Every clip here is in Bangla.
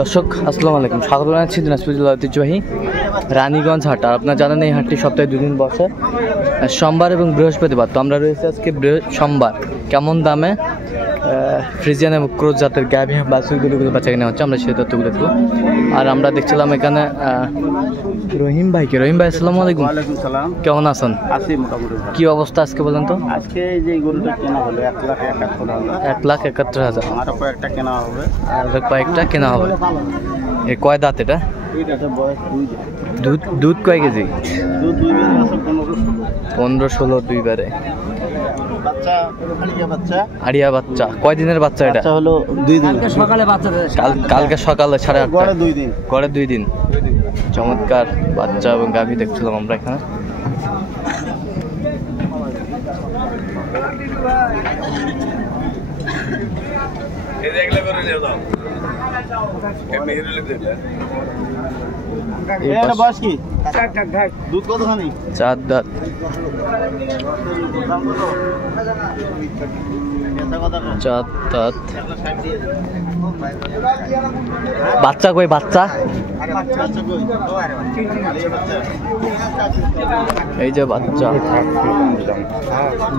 দর্শক আসসালামু আলাইকুম, স্বাগত জানাচ্ছি দিনাজপুর জেলার ঐতিহ্যবাহী রানীগঞ্জ হাট। আর আপনারা জানেন এই হাটটি সপ্তাহে দুদিন বসে, সোমবার এবং বৃহস্পতিবার। তো আমরা রয়েছে আজকে সোমবার। কেমন দামে ফ্রিজিয়ান এবং ক্রোজ জাতের গাভী বাছুরগুলো বাচ্চা কেনা হচ্ছে আমরা সেই তথ্যগুলো দেবো। আর আমরা দেখছিলাম এখানে রহিম ভাইকে। রহিম ভাই আসসালামু আলাইকুম। ওয়ালাইকুম সালাম। কেমন আছেন? আছি মোটামুটি। কি অবস্থা আজকে বলেন তো? আজকে যে গরুটা কেনা হলো 1,71,000। আরো কয়েকটা কেনা হবে। আর কয়েকটা কেনা হবে। এ কয় দাঁত এটা? এটাতে বয়স 2 দুধ দুধ কয় কেজি? দুধ 2 বেলা আছে 15-16 দুইবারে। বাচ্চা বাচ্চা আড়িয়া বাচ্চা। কয় দিনের বাচ্চা এটা? বাচ্চা হলো 2 দিন। সকালে বাচ্চা কালকে সকালে 8:30 গড়ে 2 দিন। গড়ে 2 দিন। চমৎকার বাচ্চা এবং গাভী দেখছিলাম আমরা এখানে। বয়স কি? দুধ কতখানি? 4 দাঁত। বাচ্চা কই? বাচ্চা এই যে বাচ্চা,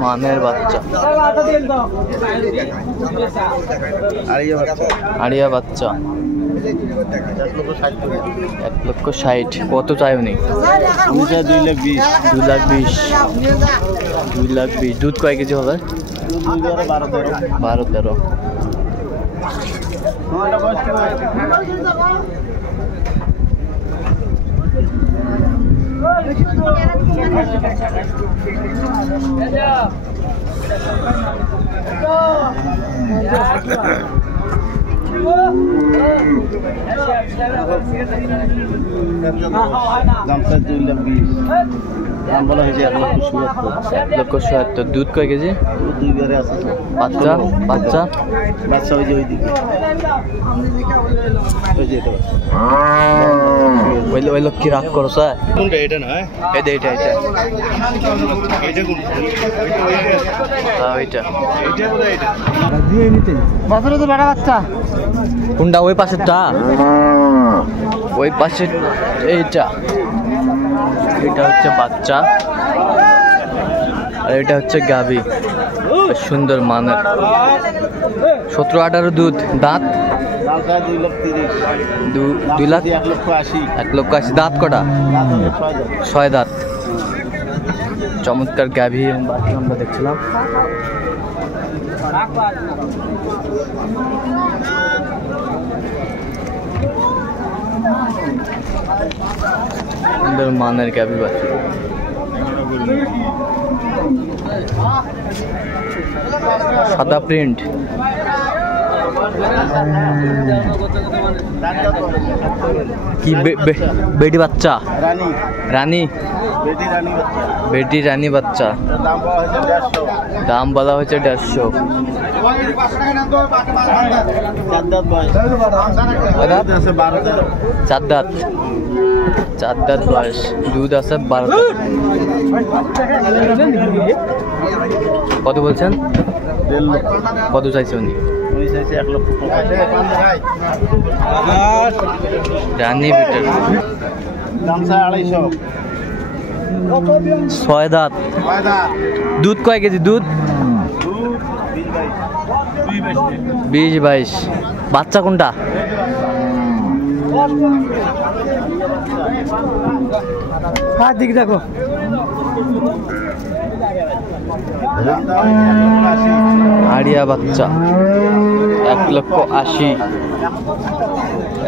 মানের বাচ্চা, আড়িয়া বাচ্চা। 1,60,000। কত চাই উনি? 2,20,000। দুধ কয় কেজি হবে? 12-13। দাম বলা হয়েছে 1,70,000। দুধ কয় কেজি? 2 বারে আছে। বাচ্চা বাচ্চা বাচ্চা ওই যে ওইদিকে ওই লোক কি রাগ করো স্যার? কোনটা? এটা না, এটা এটা এটা এটা কোনটা? ওইটা এটা বোধহয় এটা। বাছুরে তো বেড়া বাচ্চা। কোনটা? ওই পাশেরটা? ওই পাশে এইটা। এটা হচ্ছে বাচ্চা আর এটা হচ্ছে গাভী। সুন্দর মানের। 17-18 দুধ। দাঁত 2 লাখ 1,80,000। 1,80,000। দাঁত কটা? 6 দাঁত। চমৎকার গাভী এবং বাচ্চা আমরা দেখছিলাম। সুন্দর মানের গাভী বাচ্চা। সাদা প্রিন্ট। কি বেটি বাচ্চা? রানী। বেটি রানী বাচ্চা। দাম বলা হয়েছে 150। 4 দাঁত। 4 দাঁত বয়স। দুধ আছে 12। কত বলছেন? কত চাইছে উনি? রানী বিটার। 6 দাঁত। দুধ কয় কেজি? দুধ 20-22। বাচ্চা কোনটা? দিক দেখো। আড়িয়া বাচ্চা। 1,80,000।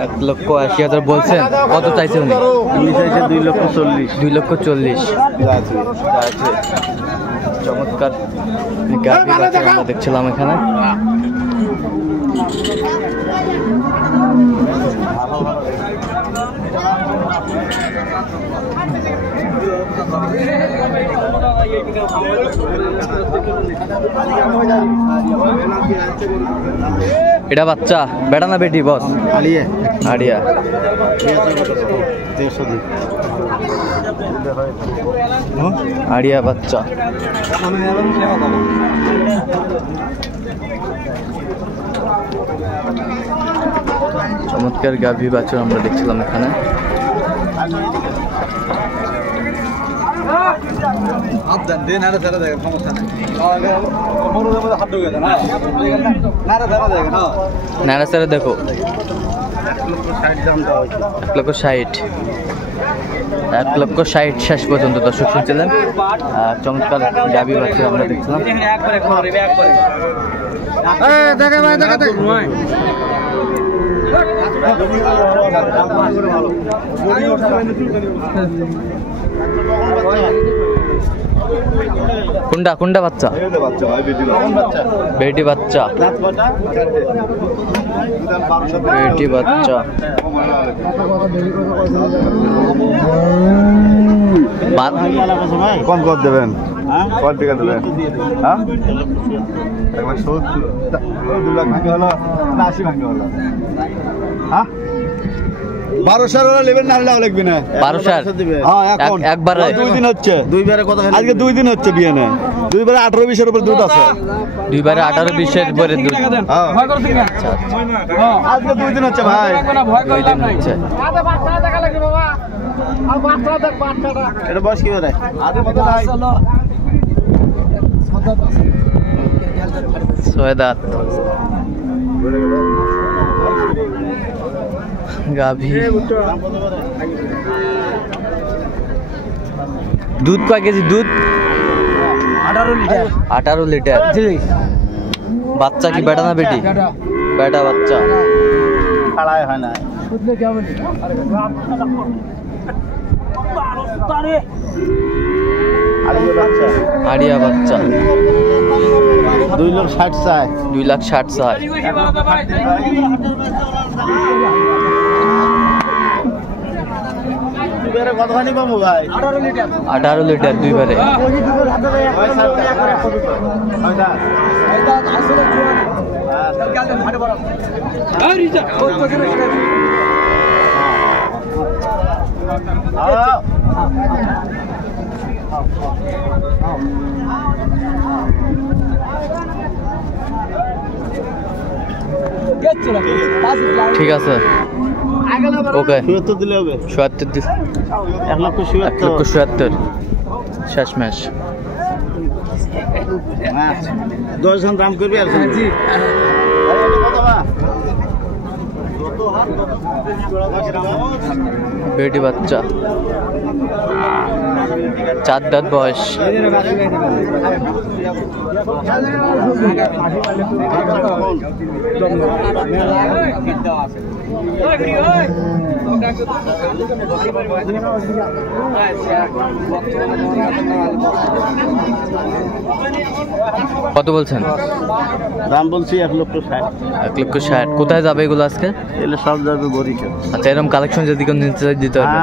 1,80,000 বলছেন। কত চাইছে উনি? 2,40,000। চমৎকার গাভী বাচ্চা আমরা দেখছিলাম এখানে। এটা বাচ্চা? বেটা না বেটি বস? আড়িয়া। আড়িয়া। আড়িয়া বাচ্চা। চমৎকার গাভী বাছুর আমরা দেখছিলাম এখানে। নাড়াচাড়া দেখো 1,60,000 1,60,000 শেষ পর্যন্ত দর্শক শুনছিলেন। চমৎকার গাভী বাছুর আমরা দেখছিলাম। কোনটা কোনটা বাচ্চা? বেটি বাচ্চা, বেটি বাচ্চা। কোন কত দেবেন? কত টাকা দেবেন? হ্যাঁ 1,70,000, 2 লাখ ভাঙে হলো না 80 ভাঙে হলো? হ্যাঁ 12,000 নেবেন না হলে লাগবে না? 12,000 হ্যাঁ এখন একবারে 2 দিন হচ্ছে, দুইবারে কত? আজকে 2 দিন হচ্ছে বিয়ে নেই, দুইবারে 18-20 এর উপর দুধ আছে, দুইবারে 18-20 এর উপরে দুধ। হ্যাঁ আচ্ছা আজকে 2 দিন হচ্ছে ভাই, 2 দিন হচ্ছে। এটা বয়স কি করে? আজকে মতো নাই 6 দাঁত গাভী। দুধ কয় কেজি? দুধ 18 লিটার। বাচ্চা কি বেটা না বেটি? বেটা বাচ্চা। খাড়ায় হয় না। আড়িয়া বাচ্চা। 2,60,000 চাই। 2,60,000 চাই। দুইবারে কতখানি পাবো ভাই? 18 লিটার দুইবারে। ঠিক আছে ওকে ৭৭ দিলে হবে। ৭৭ 1,70,000 1,70,000 শেষ ম্যাচ। 10 জন দাম করবি আর জি বেটি বাচ্চা, 4 দাঁত বয়স। কত বলছেন? দাম বলছি 1,60,000। 1,60,000। কোথায় যাবে এগুলো আজকে? এলে সব যাবে বরিশাল। আচ্ছা এরকম কালেকশন যদি কেউ নিতে চায় দিতে পারবে?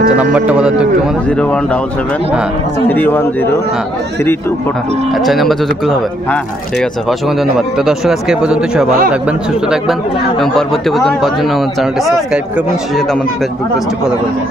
আচ্ছা নাম্বারটা বলার তো একটু মানে 0177 হ্যাঁ 310 হ্যাঁ 3242। আচ্ছা এই নাম্বার যোগাযোগ করলে হবে? হ্যাঁ হ্যাঁ ঠিক আছে, অসংখ্য ধন্যবাদ। তো দর্শক আজকে এই পর্যন্ত, সবাই ভালো থাকবেন, সুস্থ থাকবেন এবং পরবর্তী পর্যন্ত পাওয়ার জন্য আমার চ্যানেলটি সাবস্ক্রাইব করবেন, সেই সাথে আমাদের ফেসবুক পেজটি ফলো করবেন।